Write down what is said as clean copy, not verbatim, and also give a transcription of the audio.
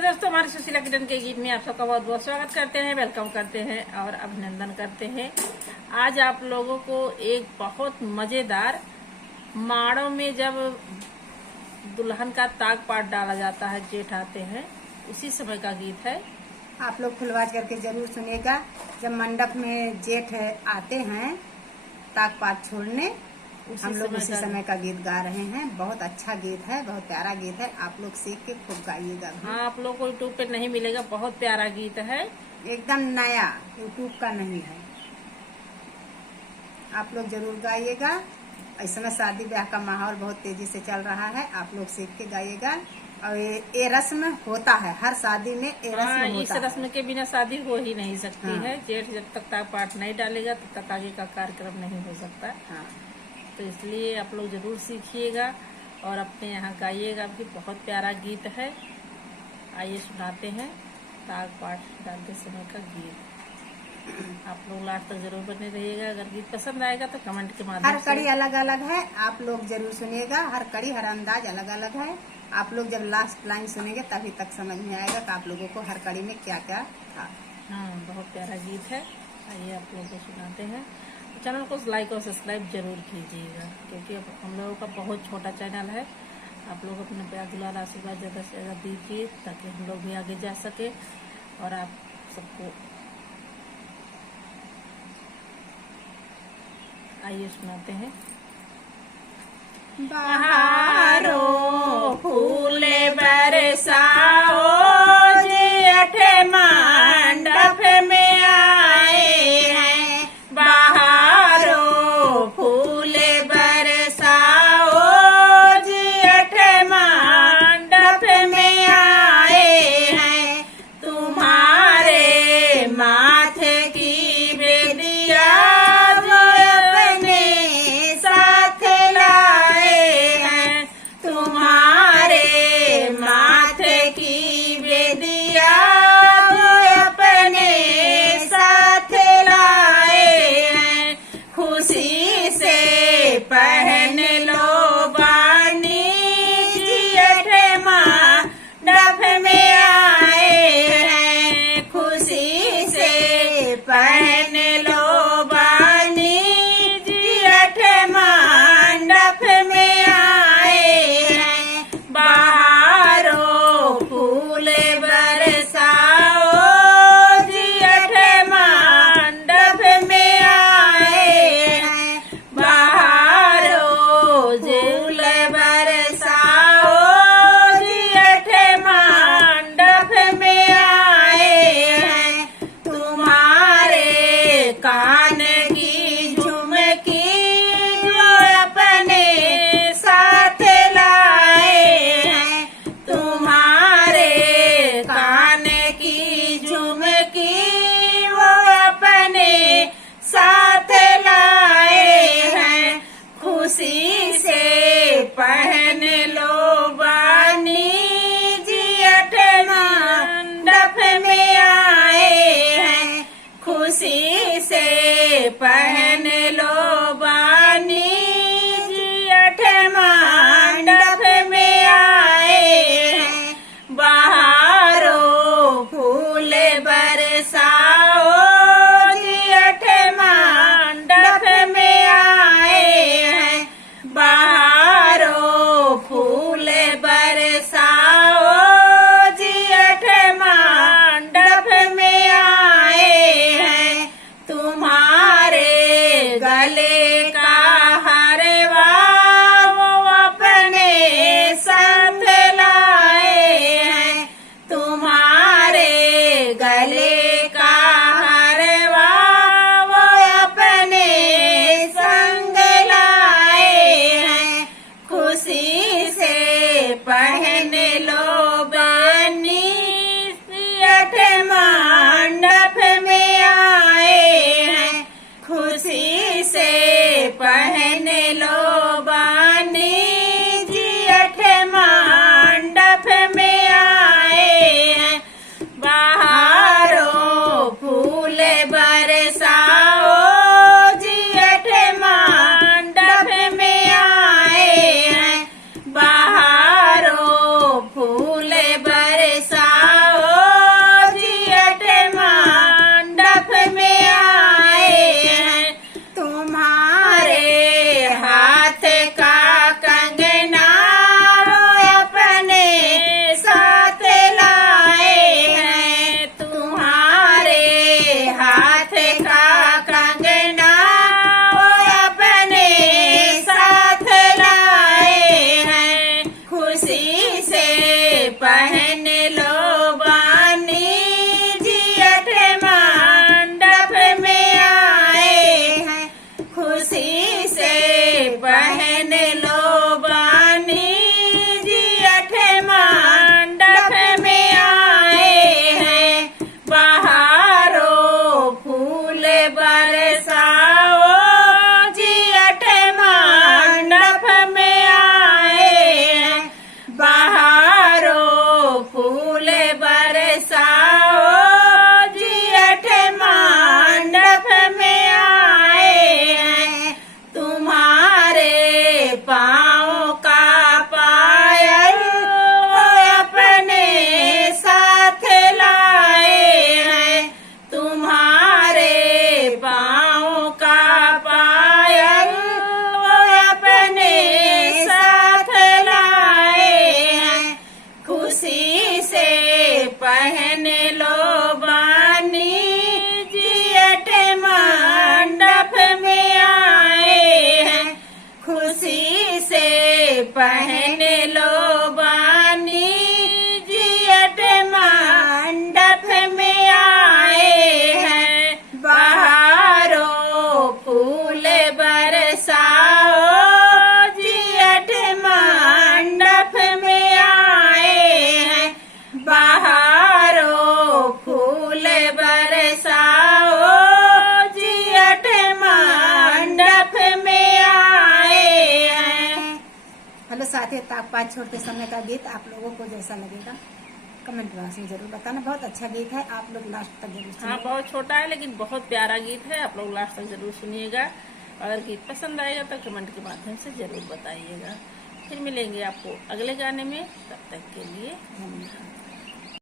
दोस्तों, हमारे सुशीला किरण के गीत में आप सबका बहुत बहुत स्वागत करते हैं, वेलकम करते हैं और अभिनंदन करते हैं। आज आप लोगों को एक बहुत मजेदार माड़ों में जब दुल्हन का ताग पाट डाला जाता है, जेठ आते हैं, उसी समय का गीत है। आप लोग फुलवाज करके जरूर सुनिएगा। जब मंडप में जेठ आते हैं ताग पाट छोड़ने, हम लोग उसी समय का गीत गा रहे हैं। बहुत अच्छा गीत है, बहुत प्यारा गीत है। आप लोग सीख के खूब गाइएगा। हाँ, आप लोग को यूट्यूब पे नहीं मिलेगा, बहुत प्यारा गीत है, एकदम नया, यूट्यूब का नहीं है। आप लोग जरूर गाइएगा। इस समय शादी ब्याह का माहौल बहुत तेजी से चल रहा है। आप लोग सीख के गाइएगा। और ये रस्म होता है हर शादी में। ये रस्म होता इस रस्म के बिना शादी हो ही नहीं सकती है। जेठ जब तक ताग पाट नहीं डालेगा तब तक आगे का कार्यक्रम नहीं हो सकता। तो इसलिए आप लोग जरूर सीखिएगा और अपने यहाँ गाइएगा भी। बहुत प्यारा गीत है। आइए सुनाते हैं ताग पाट डालते समय का गीत। आप लोग लास्ट तक जरूर बने रहिएगा। अगर गीत पसंद आएगा तो कमेंट के माध्यम से। हर कड़ी अलग अलग है, आप लोग जरूर सुनिएगा। हर कड़ी हर अंदाज अलग अलग है। आप लोग जब लास्ट लाइन सुनेंगे तभी तक समझ में आएगा कि आप लोगों को हर कड़ी में क्या क्या था। हाँ, बहुत प्यारा गीत है। आइए आप लोगों को सुनाते हैं। चैनल को लाइक और सब्सक्राइब जरूर कीजिएगा, क्योंकि अब हम लोगों का बहुत छोटा चैनल है। आप लोग अपने प्यार दुलार आशीर्वाद ज़्यादा से ज़्यादा दीजिए, ताकि हम लोग भी आगे जा सके और आप सबको। आइए सुनाते हैं। बहारो फूले बरसाओ, जेठ मंडप में आए हैं। बहारो फूले बरसाओ, जेठ मंडप में आए हैं। तुम्हारे माथे की बेदिया जो अपने साथ लाए हैं। तुम्हारे माथे की बेदिया जो अपने साथ लाए हैं। खुशी से पहन लो बानी, जेठ मंडप में आए हैं। खुशी से पहन लो बानी, जेठ मंडप में आए हैं। बहारो फूल बरसाओ, जेठ मंडप में आए हैं। बहारो फूल बरसाओ, जेठ मंडप में आए हैं। तुम्हारे कान की झुमकी जो अपने साथ लाए हैं। तुम्हारे कान की झुमकी वो अपने साथ लाए हैं। खुशी से पहन लो बानी, जेठ मंडप में आए हैं। खुशी से पहन लो बानी, जेठ मंडप में आए हैं। बहारो फूल बरसाओ, जेठ मंडप में आए हैं। बहारो फूल बरसाओ, जेठ मंडप में आए हैं। तुम्हारे गले पहने लो बानी, जेठ मंडप में आए हैं, खुशी से पहने लो बानी, जेठ मंडप में आए हैं, बहारो फूल बरसाओ, जेठ मंडप में आए हैं, बहारो फूल बरसाओ, जेठ मंडप में आए हैं। हेलो साथियों, ताकपात छोड़ते समय का गीत आप लोगों को जैसा लगेगा कमेंट बॉक्स में जरूर बताना। बहुत अच्छा गीत है, आप लोग लास्ट तक जरूर सुनिए। हाँ, बहुत छोटा है लेकिन बहुत प्यारा गीत है, आप लोग लास्ट तक जरूर सुनिएगा। अगर गीत पसंद आएगा तो कमेंट के माध्यम से जरूर बताइएगा। फिर मिलेंगे आपको अगले गाने में, तब तक के लिए धन्यवाद।